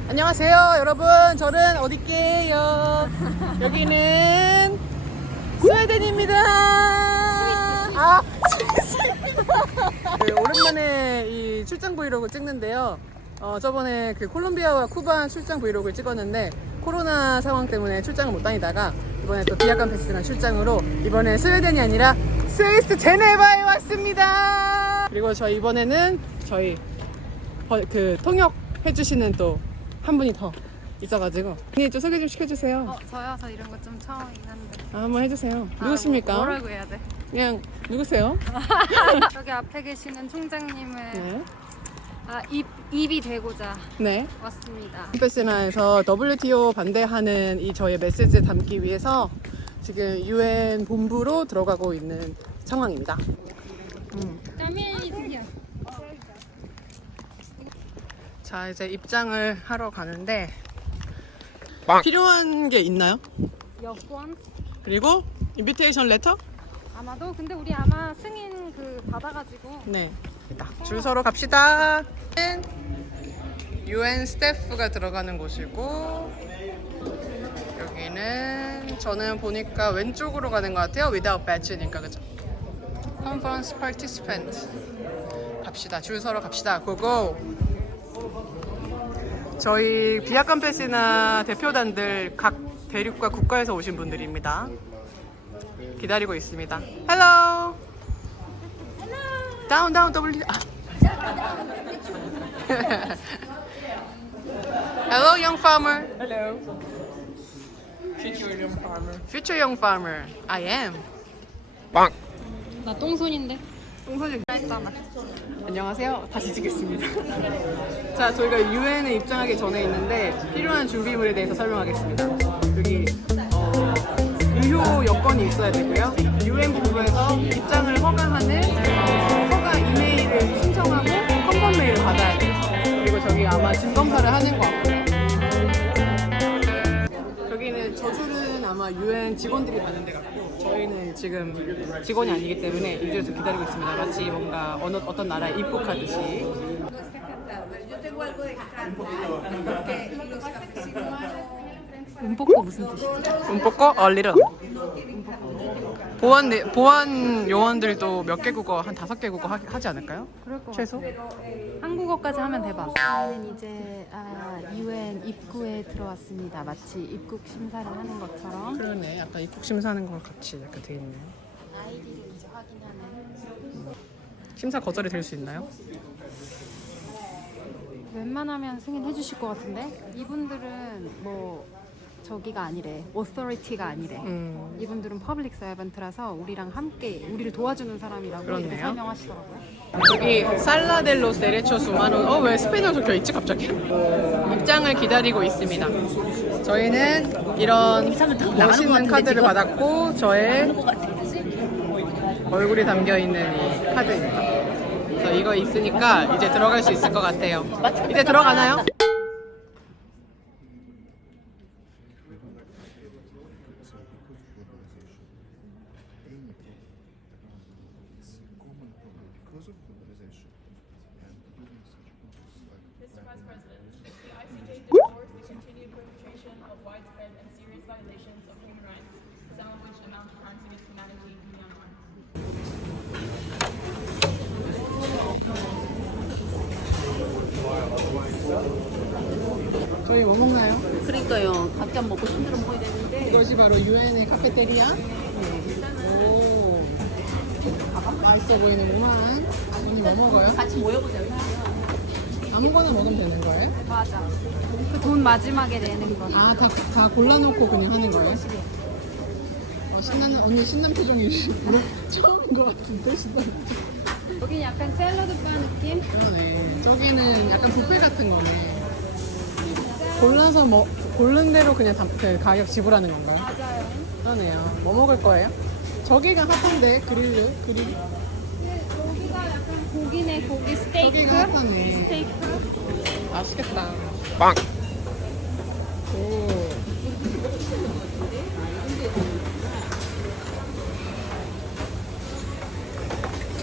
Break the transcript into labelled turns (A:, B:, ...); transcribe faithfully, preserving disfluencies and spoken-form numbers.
A: 안녕하세요 여러분, 저는 어디게요? 여기는 스웨덴입니다. 아, 네, 오랜만에 이 출장 브이로그 찍는데요. 어, 저번에 그 콜롬비아와 쿠바 출장 브이로그를 찍었는데 코로나 상황 때문에 출장을 못 다니다가 이번에 또 비약관 페스티벌 출장으로 이번에 스웨덴이 아니라 스위스 제네바에 왔습니다. 그리고 저희 이번에는 저희 어, 그 통역 해주시는 또 한 분이 더 있어가지고 네, 좀 소개 좀 시켜주세요.
B: 어, 저요? 저 이런 거 좀 처음이긴 한데.
A: 아, 한번 해주세요.
B: 아,
A: 누구십니까?
B: 뭐, 뭐라고 해야 돼?
A: 그냥 누구세요?
B: 여기 앞에 계시는 총장님을
A: 네.
B: 아, 입, 입이 되고자
A: 네.
B: 왔습니다.
A: 페스나에서 더블유티오 반대하는 이 저의 메시지를 담기 위해서 지금 유엔 본부로 들어가고 있는 상황입니다. 음. 자, 이제 입장을 하러 가는데 빵. 필요한 게 있나요?
B: 여권?
A: 그리고 인비테이션 레터?
B: 아마도. 근데 우리 아마 승인 그 받아가지고.
A: 네. 줄 서러 갑시다. 유엔 스태프가 들어가는 곳이고 여기는 저는 보니까 왼쪽으로 가는 것 같아요. without badge니까 그죠? Conference participant. 갑시다. 줄 서러 갑시다. 고고. 저희 비약관 페스티나 대표단들 각 대륙과 국가에서 오신 분들입니다. 기다리고 있습니다. Hello. Down, down, W. 아. Hello, young farmer.
C: Hello. Future young farmer.
A: Future young farmer. I am.
C: 빵.
B: 나 똥손인데.
A: 똥손이
B: 했잖아.
A: 안녕하세요. 다시 찍겠습니다. 자, 저희가 유엔에 입장하기 전에 있는데 필요한 준비물에 대해서 설명하겠습니다. 여기 어, 유효 여건이 있어야 되고요. 유엔 본부에서 입장을 허가하는 어, 허가 이메일을 신청하고 컨펌 메일을 받아야 돼요. 그리고 저기 아마 진검사를 하는 것 같고요. 저기는 저줄은 아마 유엔 직원들이 가는 데 같고 저희는 지금 직원이 아니기 때문에 이제서 기다리고 있습니다. 마치 뭔가 어느, 어떤 나라에 입국하듯이.
B: 음복고 무슨 뜻이지?
A: 음뽀꺼? 얼리런. 보안, 내- 보안 요원들도 몇 개 국어, 한 다섯 개 국어 하, 하지 않을까요?
B: 그럴 거
A: 최소?
B: 한국어까지 하면 대박. 저희는 이제 아, 유엔 입구에 들어왔습니다. 마치 입국 심사를 하는 것처럼.
A: 그러네. 아까 입국 심사하는 거랑 같이 약간 돼 있네요.
B: 아이디를 이제 확인하는.
A: 심사 거절이 될 수 있나요?
B: 웬만하면 승인해 주실 것 같은데 이분들은 뭐 저기가 아니래, 오서리티가 아니래.
A: 음.
B: 이분들은 퍼블릭 서번트라서 우리랑 함께 우리를 도와주는 사람이라고
A: 그렇네요.
B: 이렇게 설명하시더라고요.
A: 여기 살라델로스 데레초스 우마노. 어, 왜 스페인어 적혀 있지 갑자기? 입장을 기다리고 있습니다. 저희는 이런 멋있는 카드를 받았고 저의 얼굴이 담겨 있는 이 카드입니다. 그래서 이거 있으니까 이제 들어갈 수 있을 것 같아요. 이제 들어가나요?
D: Mister Vice President, the I C J deplores the continued perpetration of widespread and serious violations of human rights, some of which amount to crimes against humanity in Myanmar.
A: 저희 뭐 먹나요?
E: 그러니까요. 각자 먹고 싶은 대로 먹어야 되는데.
A: 이것이 바로 유엔의 카페테리아. 오, 맛있어 보이는구만. 언니 뭐 먹어요?
E: 같이 모여보자고.
A: 아무거나 먹으면 되는 거예요?
B: 맞아. 그 돈 마지막에 내는 거.
A: 아, 다, 다 골라놓고 그냥 하는 거예요? 어, 신나는, 언니 신난 표정이 처음인 것 같은데, 신나.
B: 여기 약간 샐러드 바 느낌?
A: 그러네. 저기는 약간 뷔페 같은 거네. 골라서 뭐, 고른 대로 그냥 다, 그 가격 지불하는 건가요?
B: 맞아요.
A: 그러네요. 뭐 먹을 거예요? 저기가 핫한데, 그릴류? 그릴.
B: 여기가 약간 고기네, 고기 스테이크.
A: 저기가 핫하네.
B: 스테이크.
A: 맛있겠다.
C: 빵.